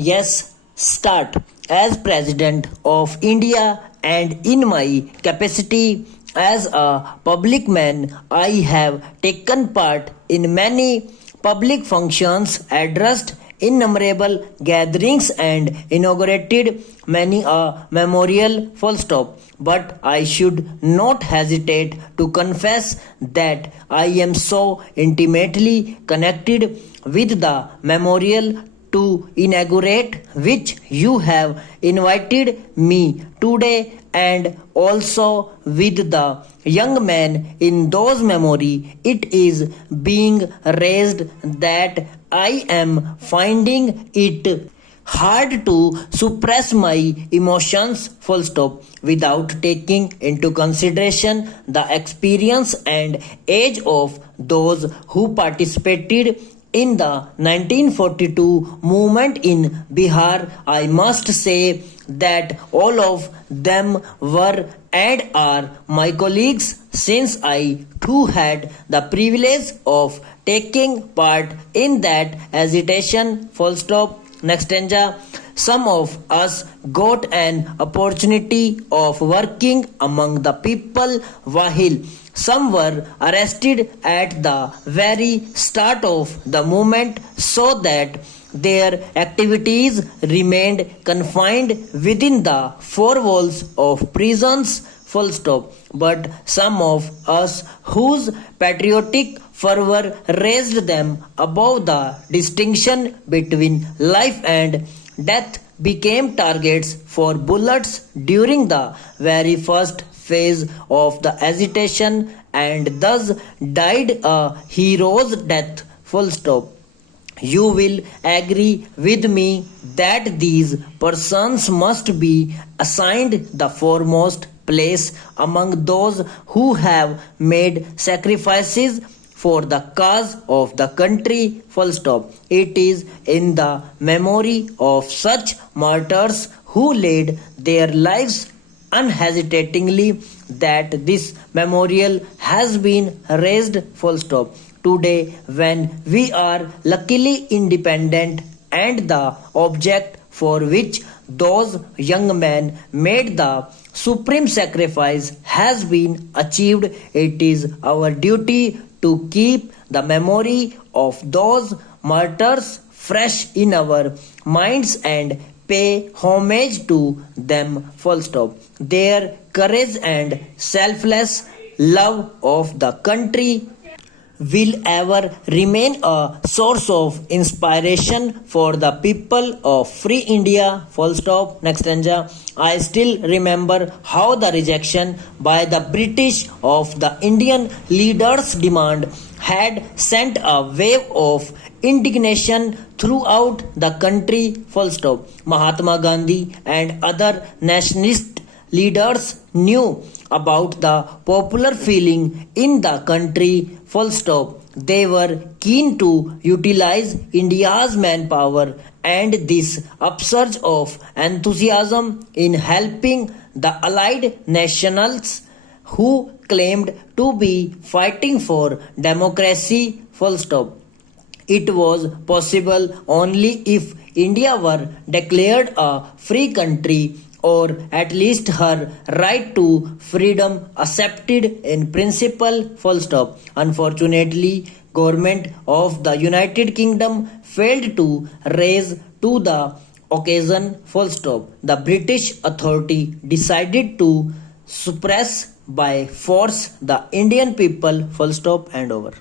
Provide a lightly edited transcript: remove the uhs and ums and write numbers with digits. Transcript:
Yes, start. As President of India and in my capacity as a public man, I have taken part in many public functions, addressed innumerable gatherings, and inaugurated many a memorial full stop. But I should not hesitate to confess that I am so intimately connected with the memorial to inaugurate which you have invited me today, and also with the young man in those memory it is being raised that I am finding it hard to suppress my emotions full stop without taking into consideration the experience and age of those who participated in the 1942 movement in Bihar. I must say that all of them were and are my colleagues, since I too had the privilege of taking part in that agitation full stop. Next stanza. Some of us got an opportunity of working among the people while some were arrested at the very start of the movement, so that their activities remained confined within the four walls of prisons full stop. But some of us whose patriotic fervor raised them above the distinction between life and death became targets for bullets during the very first phase of the agitation, and thus died a hero's death full stop. You will agree with me that these persons must be assigned the foremost place among those who have made sacrifices for the cause of the country full stop. It is in the memory of such martyrs who laid their lives unhesitatingly that this memorial has been raised full stop. Today, when we are luckily independent and the object for which those young men made the supreme sacrifice has been achieved, it is our duty to keep the memory of those martyrs fresh in our minds and pay homage to them full stop. Their courage and selfless love of the country will ever remain a source of inspiration for the people of free India full stop. Next stanza. I still remember how the rejection by the British of the Indian leaders' demand had sent a wave of indignation throughout the country full stop. Mahatma Gandhi and other nationalist leaders knew about the popular feeling in the country full stop. They were keen to utilize India's manpower and this upsurge of enthusiasm in helping the allied nationals who claimed to be fighting for democracy full stop. It was possible only if India were declared a free country, or at least her right to freedom accepted in principle full stop. Unfortunately, government of the United Kingdom failed to raise to the occasion full stop. The British authority decided to suppress by force the Indian people full stop and over.